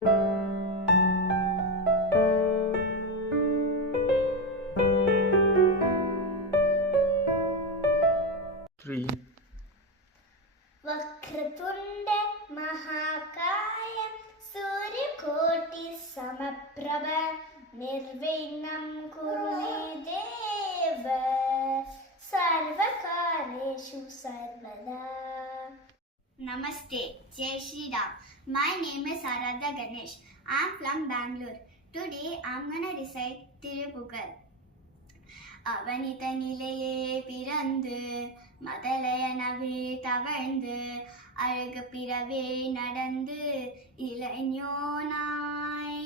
3. वक्रतुण्ड महाकाय सूर्यकोटि समप्रभ निर्विघ्नं कुरु मे देव सर्वकार्येषु सर्वदा. Namaste, Jai Shri Ram. My name is Aradha Ganesh. I am from Bangalore. Today I am going to recite Tirupugal. அவனிதனிலேயே பிறந்து மதலையனவே தவழ்ந்து அழகு பிறவே நடந்து இளைஞனாய்.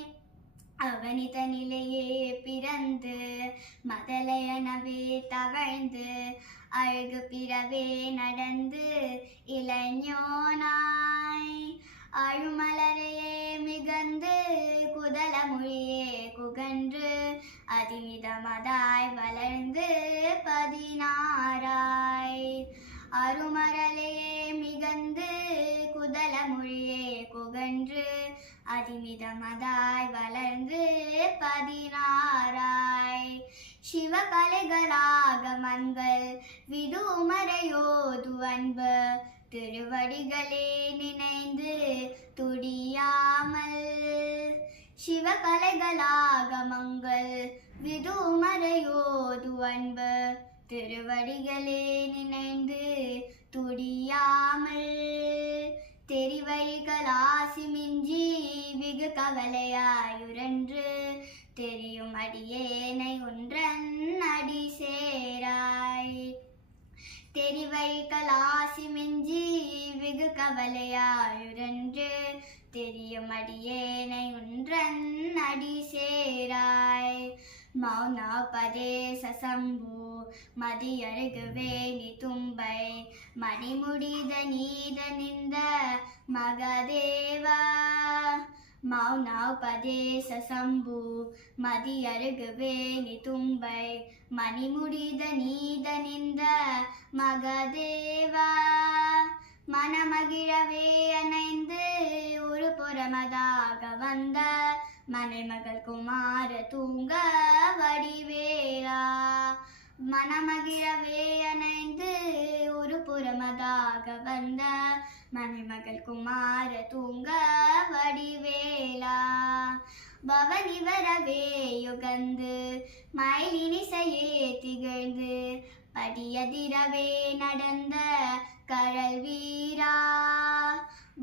அவனிதனிலேயே பிறந்து மதலையனவே தவழ்ந்து அழகு பிறவே நடந்து இளைஞனாய். அழுமலரையே மிகந்து குதல மொழியே குகன்று அதிமிதமதாய் வளர்ந்து 16ஆய். அருமரலையே மிகந்து குதல மொழியே குகன்று அதிமிதமதாய் வளர்ந்து 16ஆய். சிவகலைகளாகமங்கள் விதுமறையோது அன்பு திருவடிகளே நினைந்து துடியாமல். சிவகலைகளாகமங்கள் விதுமறையோது அன்பு திருவடிகளே நினைந்து துடியாமல். தெரிவைகளாசி மிஞ்சி வெகு கவலையாயுரன்று தெரியும் அடியேனை ஒன்றன் அடி சேராய். தெரிவைகளாசி மிஞ்சி வெகு கவலையாயுரன்று தெரியும் அடியேனை ஒன்றன் அடி சேராய். மௌனோபதேச சம்பு மதியருகுவேணி தும்பை மணிமுடித நீத நிந்த மகதேவா. மௌனோபதேச சம்பு மதியருகுவேணி தும்பை மணிமுடித நீத நிந்த மகதேவா. மனமகிழவே அணைந்து ஒரு புறமதாக வந்த மனைமகள் குமார தூங்க வடிவேலா. மனமகிழவே அணைந்து ஒரு புறமதாக வந்த மனைமகள் குமார தூங்க வடிவேலா. பவனி வரவே யுகந்து மயிலினிசையே திகழ்ந்து படியதிரவே நடந்த கழல் வீரா.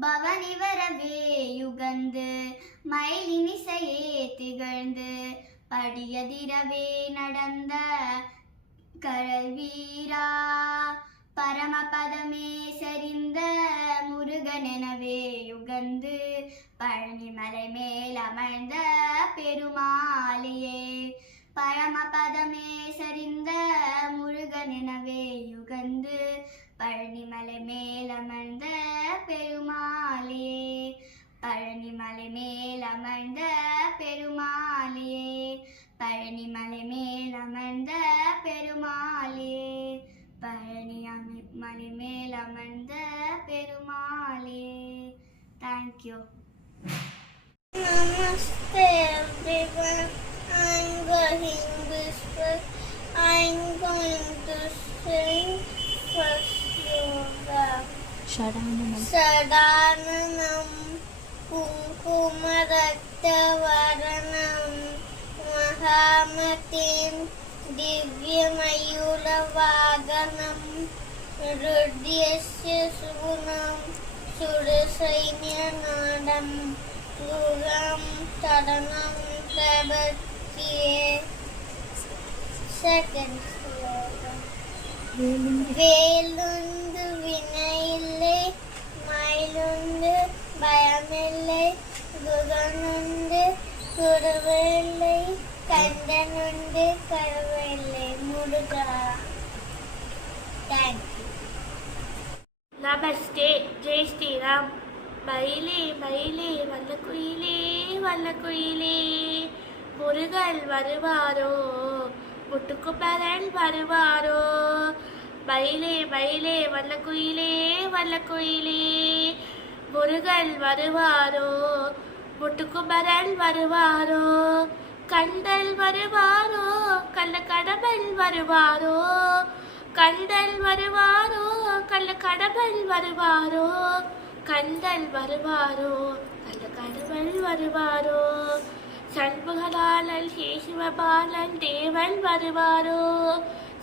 பவனி வரவே யுகந்து மயிலினிசையே திகழ்ந்து படியதிரவே நடந்த கழல் வீரா. பரமபதமே சரிந்த முருகனெனவே யுகந்து பழனிமலை மேல் அமர்ந்த பெருமாளியே. பரமபதமே சரிந்த முருகனெனவே யுகந்து பழனிமலை மேல் அமர்ந்த பெருமாளியே. பழனிமலை மேல் அமர்ந்த பெருமாளியே. பழனிமலை மேல் அமர்ந்த பெருமாளியே. பழனிமலை மேல் அமர்ந்த பெருமாளியே. Thank you. Namaste everyone. I'm going to sing first yoga. Shadanam Kumkumaraktawaranam Mahamatim Divyamayulavaganam Rudyasya Sunam Surasainyanaadam Gugam Tadanam Tabatye. Second slogan. வேலுந்து வினையில்லை மயிலுந்து பயமில்லை குகனுண்டு குருவில்லை கந்தனுண்டு கருவில்லை முருகா. தேங்க்யூ. நமஸ்தே, ஜெய் ஸ்ரீராம். மயிலே மயிலே வல்ல குயிலே வல்ல குயிலே முருகன் வருவாரோ முட்டுக்குப்பரன் வருவாரோ. மயிலே மயிலே வல்ல குயிலே வல்ல குயிலே முருகன் வருவாரோ முட்டுக்குமரன் வருவாரோ, கண்டல் வருவாரோ, கள்ளக்கடம்பன் வருவாரோ, கண்டல் வருவாரோ, கள்ளக்கடம்பன் வருவாரோ, கண்டல் வருவாரோ, கள்ளக்கடம்பன் வருவாரோ, சண்புகளாளன் கேசிவபாலன் தேவன் வருவாரோ,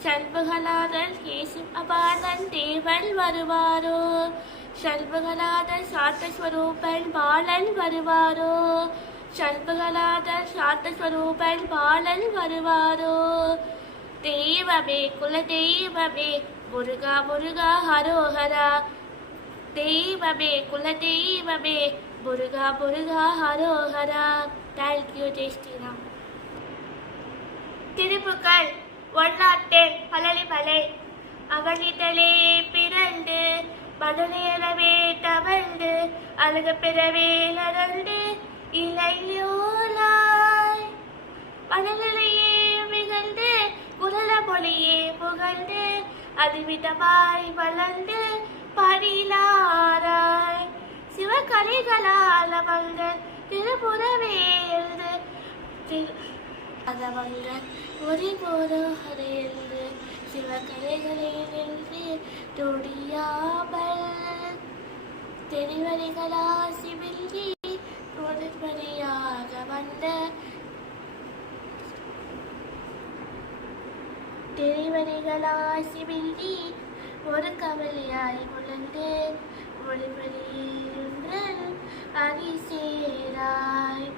சண்புகளாளன் கேசிவபாலன் தேவன் வருவாரோ, சண்புகளாளன் சாந்தஸ்வரூபன் பாலன் வருவாரோ, சண்புகளாளன் சாந்தஸ்வரூபன் பாலன் வருவாரோ, தெய்வமே குல தெய்வமே முருகா முருகா ஹரோஹரா, தெய்வமே குல தெய்வமே முருகா முருகா ஹரோஹரா. தேங்க்யூ ஜெய் ஸ்ரீராம். திருப்புகள் ஒன்னாட்டே பழனிமலை. அவனிதழே பிறந்து மணலேறவே தவழ்ந்து அழகு பிறவே நடந்து இளையோலாய் மணலையே மிகழ்ந்து குரல மொழியே புகழ்ந்து அதிவிதமாய் வளர்ந்து படிலாராய் சிவகலைகளால் அமர்ந்த திருப்புறவேந்து அதவங்க ஒரு போதோகரைந்து சிவகலைகளில் நின்று துடியாமல் தெரிவரிகளா சிவில்லி முதற்படியாக வந்த தெரிவரிகளாய் சிவில்லி ஒரு கவலையாய் உழந்து ஒளிபரியுன்று அரிசேராய்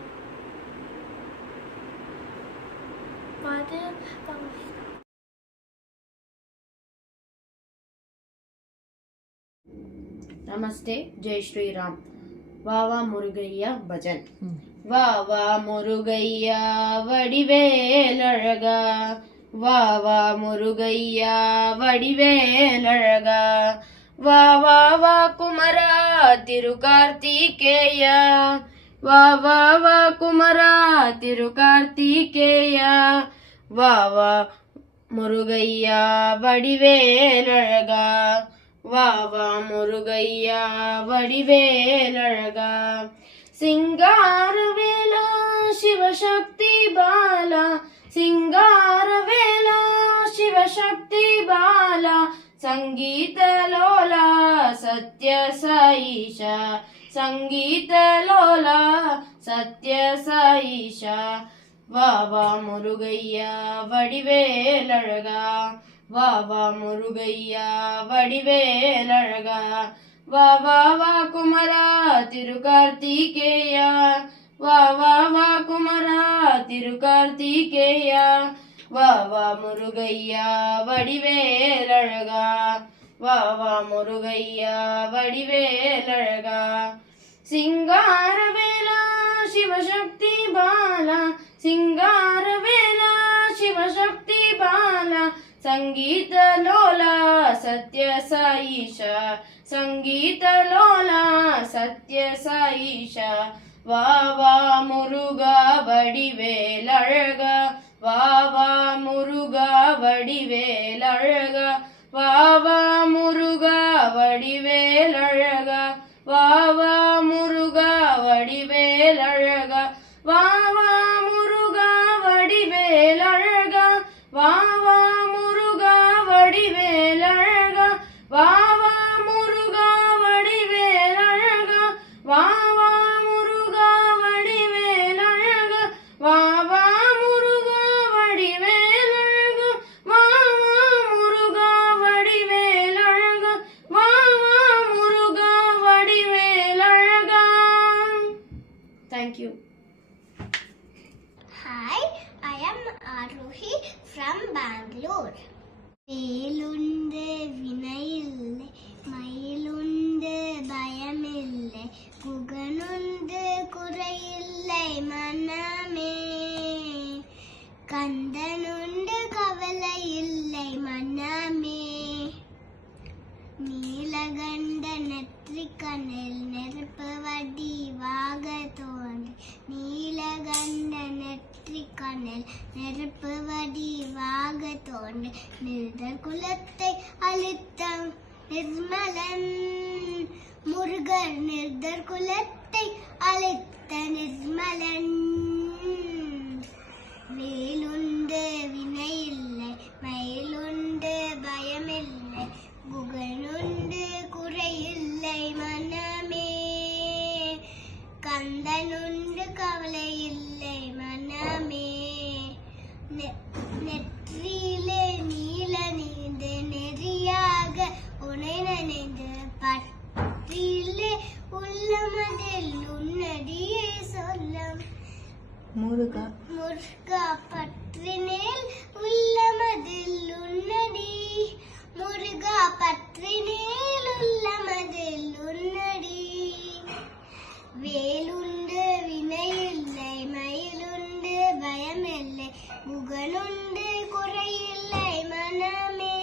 மது नमस्ते जय श्री राम. वावा मुरुगैया भजन. वावा मुरुगैया वडिवेलழகா, वावा मुरुगैया वडिवेलழகா, वावा वा कुमरा तिरुकार्तिकेया, वावा वा कुमरा तिरुकार्तिकेया, वावा मुरुगैया वडिवेलழகா, वावा मुरुगैया वडिवेलழகா, सिंगारवेला शिवशक्ति बाला, सिंगारवेला शिवशक्ति बाला, संगीत लोला सत्य साईशा, संगीत लोला सत्य साईशा, वावा मुरुगैया वडिवेलழகா, वावा मुरुगैया वडिवेलழகா, वावा वा कुमरा तिरुकार्तिकेया, वावा वा कुमरा तिरुकार्तिकेया, वावा मुरुगैया वडिवेलழகா, वावा मुरुगैया वडिवेलழகா, सिंगारवेला शिवशक्ति बाला, सिंगारवेला शिवशक्ति बाला, संगीत लोला सत्य साईशा, संगीत लोला सत्य साईशा, वावा मुरुगा वडिवेलழகா, वावा मुरुगा वडिवेलழகா, वावा मुरुगा वडिवेलழகா, वावा मुरुगा वडिवेलழகா, वावा मुरुगा वडिवेलழகா, वावा मुरुगा वडिवेलழகா, वावा मुरुगा वडिवेलழகா, वावा मुरुगा वडिवेलழகா, वावा मुरुगा वडिवेलழகா, वावा मुरुगा वडिवेलழகா, वावा Muruga वडिवेलழகா. Thank you. Hi, I am Aruhi from Bangalore. வேலுண்டு வினையில்லை, மயிலுண்டு பயமில்லை, குகனுண்டு குறையில்லை மனமே, கந்தனுண்டு கவலை இல்லை மனமே, நீலகண்ட நெற்றிக்கண்ணில் நெருப்பு வடிவாக தோன்றி, நீலகண்ட நெற்றிக்கண்ணில் நெருப்பு வடிவாக தோன்றி, நிர்தர் குலத்தை அழித்த நிர்மலன் முருகன், நிர்தர் குலத்தை அழித்த காத்த நிர்மலன். வேலுண்டு வினையில்லை மயிலுண்டு பயமில்லை குகனுண்டு குறையில்லை மனமே. கந்தனுண்டு கவலை இல்லை மனமே. நெற்றியிலே நீல நீந்து நெறியாக உனை நனைந்து பற்றிலே உள்ளமதில் உன்னடியே சொல்லம். முருகா பற்றினேல் உள்ளமதில் உன்னடி. முருகா பற்றினேல் உள்ளமதில் உன்னடி. வேலுண்டு வினையில்லை மயிலுண்டு பயமில்லை குகனுண்டு குறையில்லை மனமே.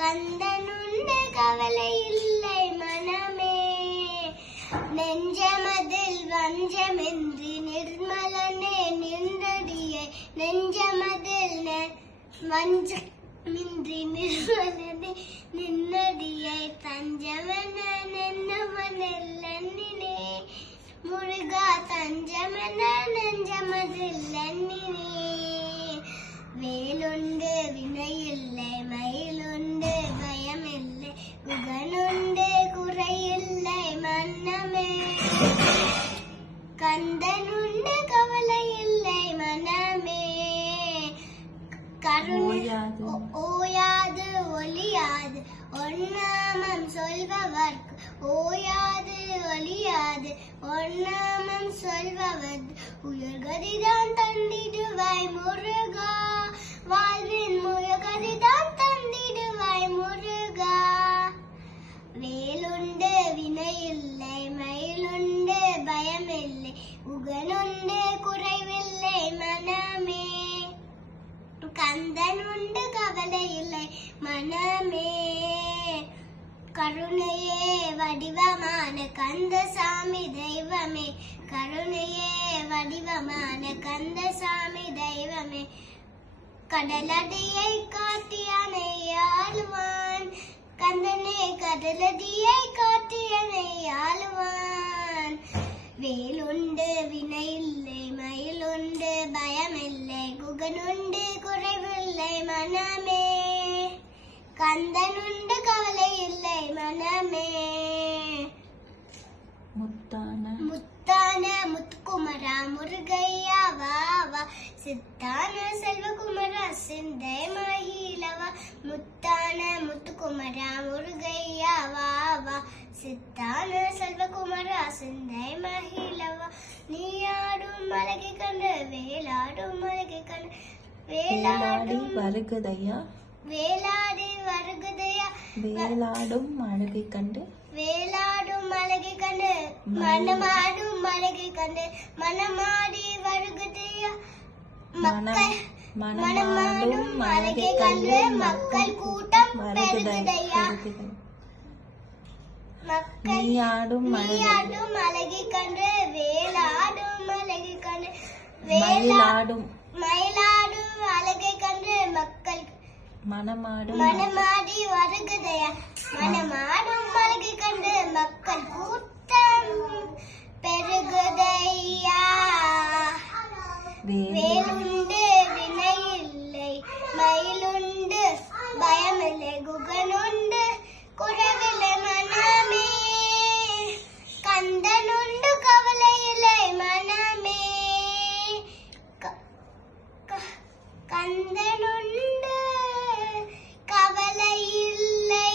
கந்தனுண்டு கவலை இல்லை மனமே. நெஞ்சமதில் வஞ்சமின்றி நிர்மலனே நின்றடியை. நெஞ்சமதில் வஞ்சமின்றி நிர்மலனே நின்னடியை. தஞ்சமன நென்னமனெல்லினே. முருகா தஞ்சமன நெஞ்சமதில் எண்ணினே. வேலுண்டு வினையில்லை மயிலுண்டு பயமில்லை குகனுண்டு குறையில்லை மன்னமே. கந்தனுண்டு கவலை இல்லை மனமே. ஓயாது ஒளியாது ஒன்னாமம் சொல்பவர்க்கு. ஓயாது ஒளியாது ஒன்னாமம் சொல்பவர் உயர்கதிதான் தந்திடுவாய் முருகா. வாழ்வின் முயகதிதான் தந்திடுவாய் முருகா. வேலுண்டு வினையில்லை மயிலுண்டு பயமில்லை உகனுண்டு குறைவில்லை மனமே. கந்தனுண்டு கவலை இல்லை மனமே. கருணையே வடிவமான கந்தசாமி தெய்வமே. கருணையே வடிவமான கந்தசாமி தெய்வமே. கடலடியை காட்டியனை ஆளுவான். கந்தனே கடலடியை காட்டியனை ஆளுவான். வேலுண்டு வினையில்லை மயிலுண்டு பயமில்லை குகனுண்டு குறைவில்லை மனமே. கந்தனுண்டு கவலை இல்லை மனமே. முத்தான முத்துக்குமரா முருகையா வா வா. சித்தான செல்வகுமரா சிந்தை மகிழவா. முத்தான முத்துக்குமரா முருகையா வா வா. சித்தான செல்வகுமரா சிந்தை மகிழவா. நீயாடும் அழகை கண்டு வேலாடும் அழகை கண்டு. வேலாடும் வருகுதையா. வேலாடி வருகுதையா. வேலாடும் அழகை கண்டு. வேலாடும் அழகை கண்டு மனமாடும் அழகை கண்டு. மனமாடி வருகுதையா. மனமாடும் அழகை கண்டு மக்கள் கூட்டம் பெருகுதையா. நீயாடும் அழகை கண்டு வேலாடும் அழகை கண்டு. மயிலாடும் அழகை கண்டு மக்கள் மனமாடி வருகுதையா. மனமாடும் அழகை கண்டு மக்கள் கூட்டம் பெருகுதையா. வேலுண்டு வினையில்லை மயிலுண்டு பயமில்லை குகனுண்டு குறைவில்லை மனமே. கந்தனுண்டு கவலை இல்லை மனமே. கந்தனுண்டு கவலை இல்லை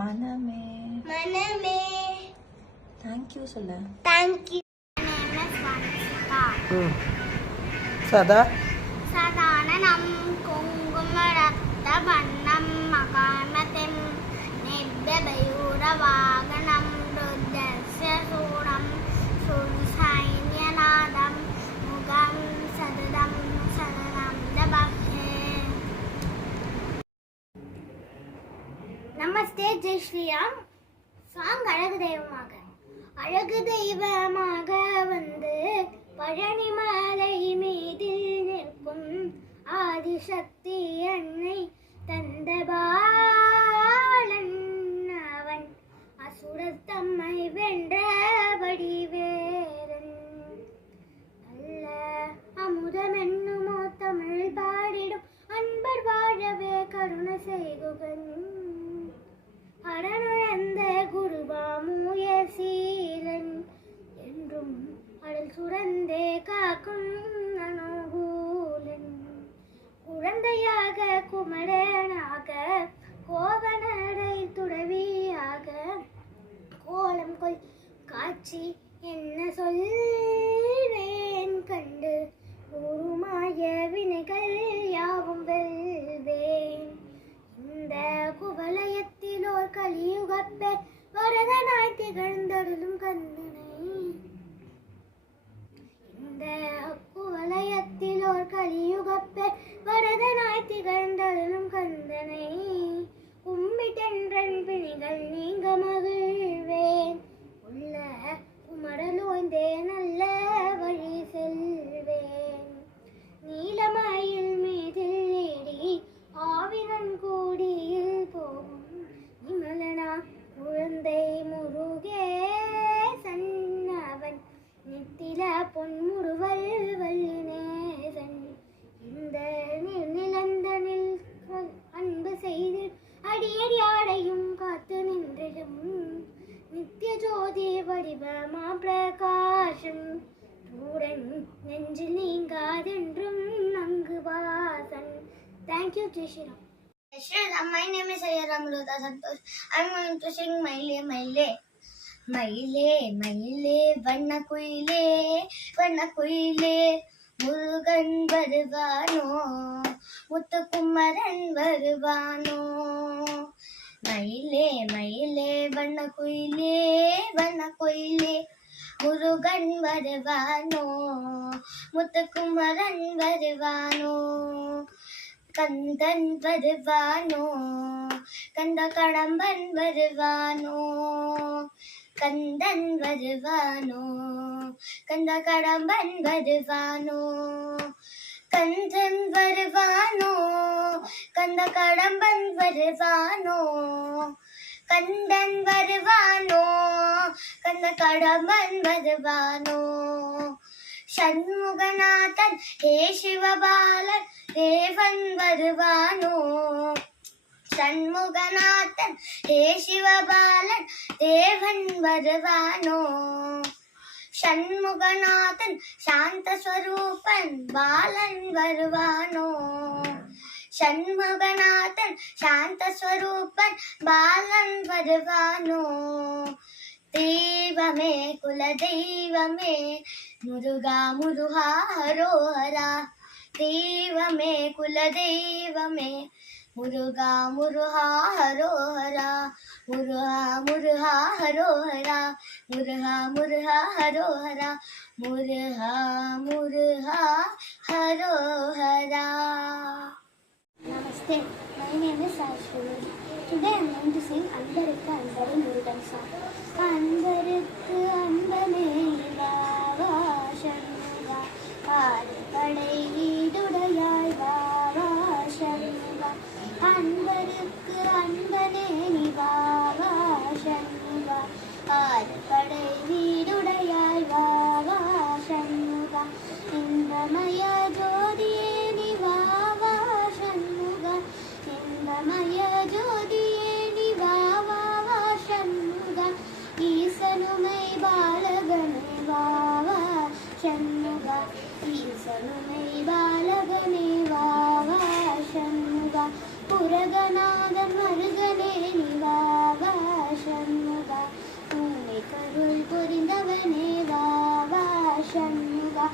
மனமே. தேங்க்யூ சொல்ல. தேங்க்யூ. சதானனம் குங்குமரக்த வண்ணம் மகாநதம் நித்யமயூரவாகனம் ருத்ரஸ்ய சூடம் சுசைன்யநாதம் முகம் சததம் சதனம் தபஹே. நமஸ்தே ஜெய் ஸ்ரீராம். சாங் அழகு தெய்வமாக. அழகு தெய்வமாக வந்து பழனி மலை மீது நிற்கும் ஆதிசக்தி அன்னை தந்த பாலன் அவன். சுரத்தம்மை வென்ற வடிவேலன் அல்ல அமுதம் என்னுமோ தமிழ் பாடிடும் அன்பர் வாழவே கருணை செய்குகன் அடனுயர்ந்த குருவாமுய சீலன் என்றும் அடல் சுரந்தே காக்கும் அனுகூலன் குழந்தையாக குமரனாக கோவனடை துறவியாக கோலம் கொள் காட்சி என்ன சொல்வேன் கண்டு உருமாய வினைகள் யாவும் வெல்வேன் இந்த குவலயத்திலோர் கலியுகப்பே வரதனாய் திகழ்ந்தருளும் கந்தனை இந்த குவலயத்திலோர் கலியுகப்பே வரதனாய் திகழ்ந்தருளும் கந்தனை கும்பிட்டென்றன் பிணிகள் நீங்க மகிழ்வேன் உள்ள குமரலோய்ந்தே நல்ல வழி செல்வேன் நீலமயில் மீதில் ஏறி ஆவினன் கூடியில் போகும் நிமலனா குழந்தை முருகேசன் அவன் நித்தில பொன்முறுவல் வல்லினேசன் இந்த நிலந்தனில் அன்பு செய்து அடியடி ஆடையும் காத்து நின்றிடும் நித்திய ஜோதி வடிவமா பிரகாசம் பூரன் நெஞ்சில் நீங்காதென்றும் அங்கு Vasan. Thank you, Trishira. My name is Ramluda Santosh. I'm going to sing Maile Maile. Maile Maile Vanna Kuile Murugan Varuvano Muthukumaran Varuvano Maile Maile Vanna Kuile Murugan Varuvano Muthukumaran Varuvano Kandan வருவானோ கந்த கடம்பன் வருவானோ கந்தன் வருவானோ கந்த கடம்பன் வருவானோ கந்தன் வருவானோ கந்த கடம்பன் வருவானோ கந்தன் வருவானோ கந்த கடம்பன் வருவானோ சண்முகநாதன் ஹே சிவபாலன் தேவன் வருவானோ சண்முகநாதன் ஹே சிவபாலன் தேவன் வருவானோ சண்முகநாதன் சாந்த ஸ்வரூபன் பாலன் வருவானோ சண்முகநாதன் சாந்த ஸ்வரூபன் பாலன் வருவானோ தெய்வமே குல தெய்வமே முருகா முருகா ஹரோஹரா தெய்வமே குல தெய்வமே முருகா முருகா ஹரோஹரா முருகா முருகா ஹரோஹரா முருகா முருகா ஹரோஹரா முருகா முருகா ஹரோஹரா. Namaste. My name is Ashwini. Today I am going to sing Andarukku Anbare Murugan song. Andarukku Anbane Vava Shanmuga Padai Vidudayai Vava Shanmuga Andarukku Anbane Vava Shanmuga Padai Vidudayai Vava Shanmuga Indamaya Jodiye Vava Shanmuga Indamaya Jodiye Vava Shanmuga Isanumai Balagane Vava Shanmuga Isanumai Balagane Vava Shanmuga Puraganada Marugane Vava Shanmuga Unai Karul Purindavane Vava Shanmuga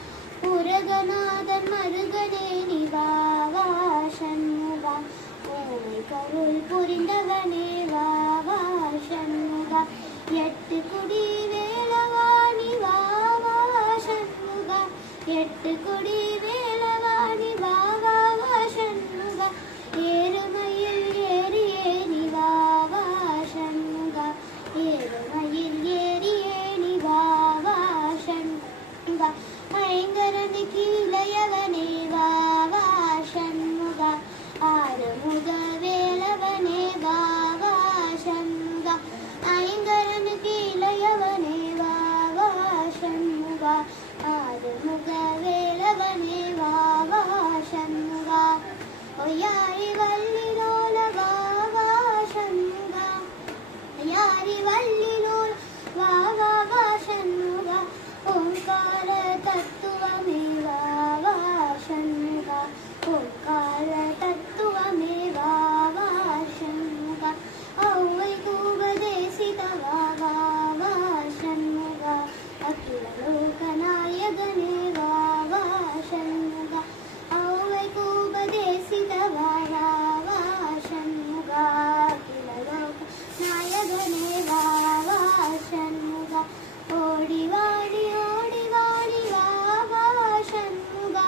Puraganada Marugane Vava Shanmuga Unai Karul Purindavane Vava Shanmuga எட்டு குடி வேலவாணி வாவா சண்முகா எட்டு குடி வேலவாணி வாவா சண்முகா ஏறுமையில் ஏறியே நீ வாவா சண்முகா ஏறுமையில் ஏறியே நீ வாவா சண்முகா ஐங்கரனுக்கு இளையவனே வாவா சண்முகா ஆறுமுக வேலவனே வாவா சண்முகா ஐங்கர அல்லினோர் வா வா வா ஷண்முகா ஓங்கார தத்துவமே வா வா ஷண்முகா ஓங்கார தத்துவமே வா வா ஷண்முகா ஔவை உபதேசித வா வா வா ஷண்முகா அகில லோகநாயகனே வா வா ஷண்முகா ஔவை உபதேசித வா வா வா ஷண்முகா அகில லோகநாயகனே வா வா ஷண்முகா ஓடி வாடி வா வா ஷண்முகா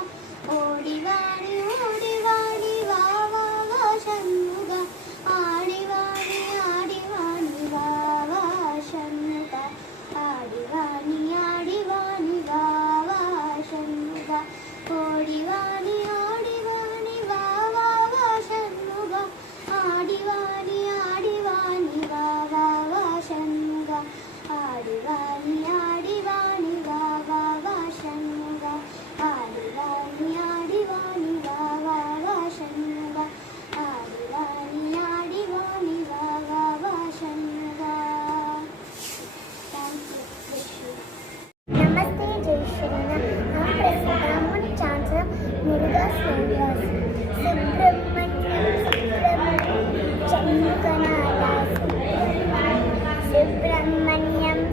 ஓடி வாடி வா வா ஷண்முகா ஆடி வாடி வா வா ஷண்முகா ஆடி வாணி வா வா ஷண்முகா ஓடி வாடி வா வா ஷண்முகா ஆடி வாணி வா வா ஷண்முகா ஆடி வாணி வா வா ஷண்முகா ஆடி வாணி வா வா ஷண்முகா ஆடி வாணி வா வா Shanmuga. Thank you. Namaste, Jai Shri Ram. I'm Prasada Chancellor Muruga Studios.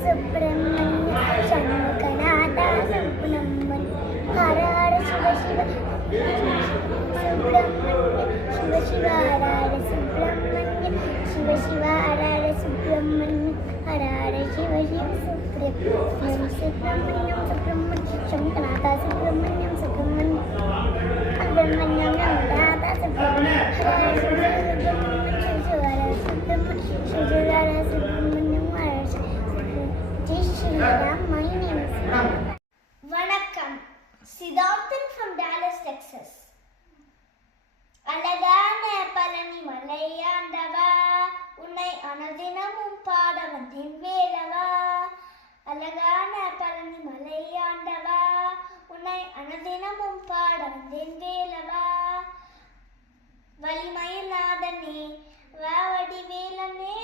Subramanyam Shanmukanada Subramanyam Hara Hara Shiva Shiva Subramanyam Shiva Shiva Hara Hara Subramanyam Shiva Shiva Hara Hara Subramanyam Hara Hara Shiva Shiva Subramanyam Subramanyam Shanmukanada Subramanyam Subramanyam Nandada Subramanyam Hara Hara Subramanyam Jai Shri Ram. My name is Vanakkam. Siddharthan from Dallas, Texas. அழகான பழனி மலையாண்டவா உன்னை அனுதினமும் பாட வந்தேன் வேலவா அழகான பழனி மலையாண்டவா உன்னை அனுதினமும் பாட வந்தேன் வேலவா வலிமயில் நாதனே வாவடி வேலனே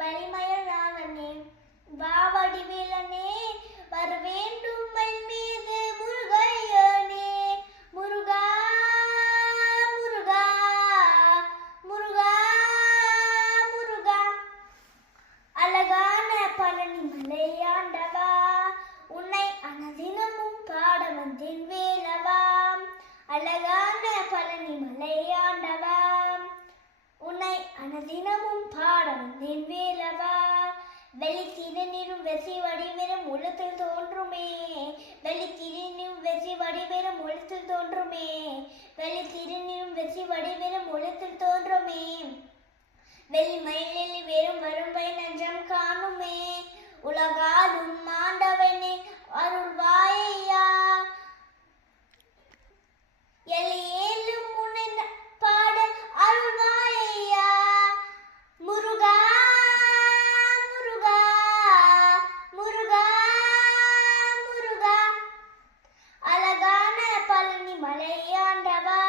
வலிமயில் நாதனே வாவடி வேலனே வர வேண்டும் மயில் மீது முருகையனே முருகா முருகா முருகா முருகா அழகான பழனி மலையாண்டவா உன்னை அனுதினமும் பாட வந்தேன் வேலவா அழகான பழனி மலையாண்டவா உன்னை அனுதினமும் பாட வந்தேன் வேலவா வெளி திருநீரும் வெசி வடிவெறும் உள்ளத்தில் தோன்றுமே வெளி திருநீரும் வெசி வடிவெறும் உள்ளத்தில் தோன்றுமே வெளி திருநீரும் வெசி வடிவெறும் உள்ளத்தில் தோன்றுமே வெளி மயிலில் வெறும் வரும்பை நஞ்சம் காணுமே உலகாலும் மாண்டவனே அருள்வாயா எல்லையேலும் உன்னை பாட அருள்வாயா முருகா முருகா முருகா முருகா அழகான பழனி மலையாண்டவா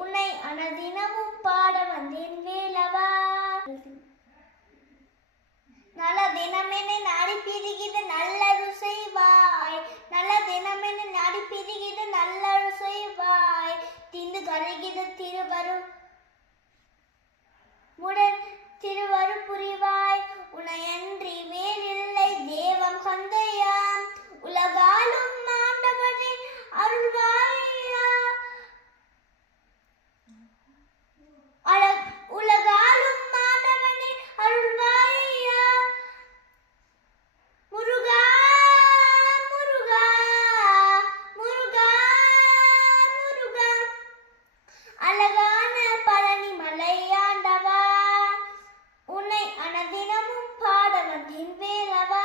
உன்னை அனுதினமும் பாட வந்தேன் வேலவா நல்ல தினமென நாடி பிரிகிற நல்லரு செய்வாய் நல்ல தினமென நாடி பிரிகிற நல்லரு செய்வாய் திந்து கருகிற திருவரு முடன் திருவரு புரிவாய் உனையன்றி வேறில்லை தேவம் கந்தையாம் உலகாலும் மாண்டவனே அருள்வாயா உலகாலும் மாண்டவனே அருள்வாயா முருகா முருகா முருகா முருகா அழகான பழனி மலையாண்டவா உன்னை அனுதினமும் பாட வந்தேன் வேலவா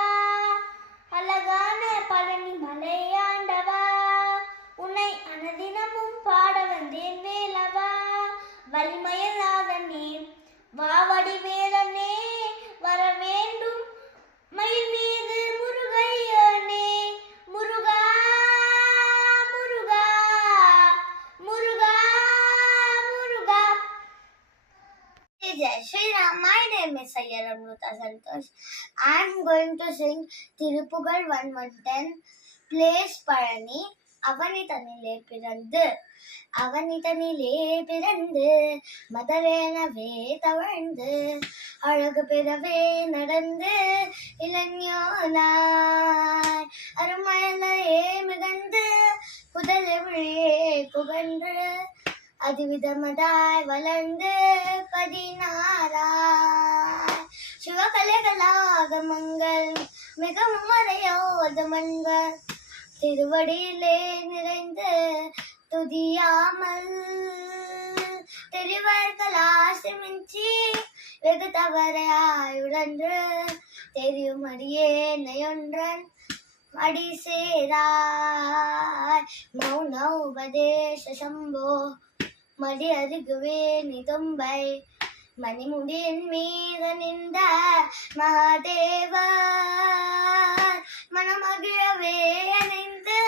அழகான பழனி மலையாண்டவா உன்னை அனுதினமும் பாட வந்தேன் வேலவா வலிமயில் நாதனே வாவடி வேலனே வர வேண்டும் மயில் மீது முருகையனே Muruga Muruga Muruga Jai Shri Ram. My name is Sayyid Amruta Santosh. I'm going to sing Tirupugal 110, place Palani. அவனிதனிலே பிறந்து மதரேனவே தவழ்ந்து அழகு பெறவே நடந்து இளைஞனாய் அருமழையே மிதந்து புதலை விழியே புகன்று அதிவிதமதாய் வளர்ந்து 16 சிவகலைகளாகமங்கள் மிகவும் மறையோதமன்கள் திருவடியிலே நிறைந்து துதியாமல் தெரிவர்களாசி மிஞ்சி வெகு தவறையாயுடன்று தெரியும் அடியேனையொன்றன் அடி சேராய் மௌன உபதேச சம்போ மடி அருகுவே நிதும்பை மணிமுடியின் மீது நின்ற மகாதேவர் மனமகிழவே அணைந்து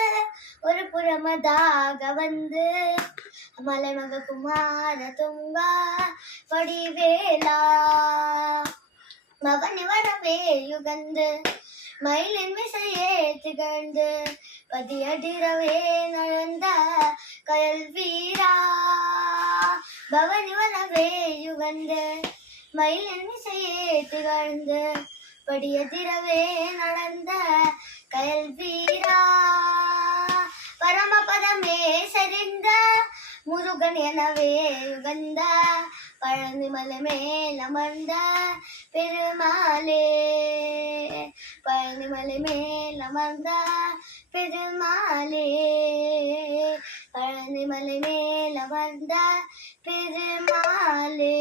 ஒரு புறமதாக வந்து மலைமக குமார துங்கா படிவேலா மகனி வரவே யுகந்து மயிலின் விசையே திகழ்ந்து பதியடிரவே நடந்த கயல் வீரா பவனி வரவே யுகந்து மயிலின் விசையே திகழ்ந்து படியதிரவே நடந்த கயல் வீரா பரமபதமே சரிந்த முருகன் எனவே யுகந்த பழனிமலை மேல் அமர்ந்த பெருமாளே பழனிமலை மேல் அமர்ந்த பெருமாளே பழனிமலை மேல் அமர்ந்த பெருமாளே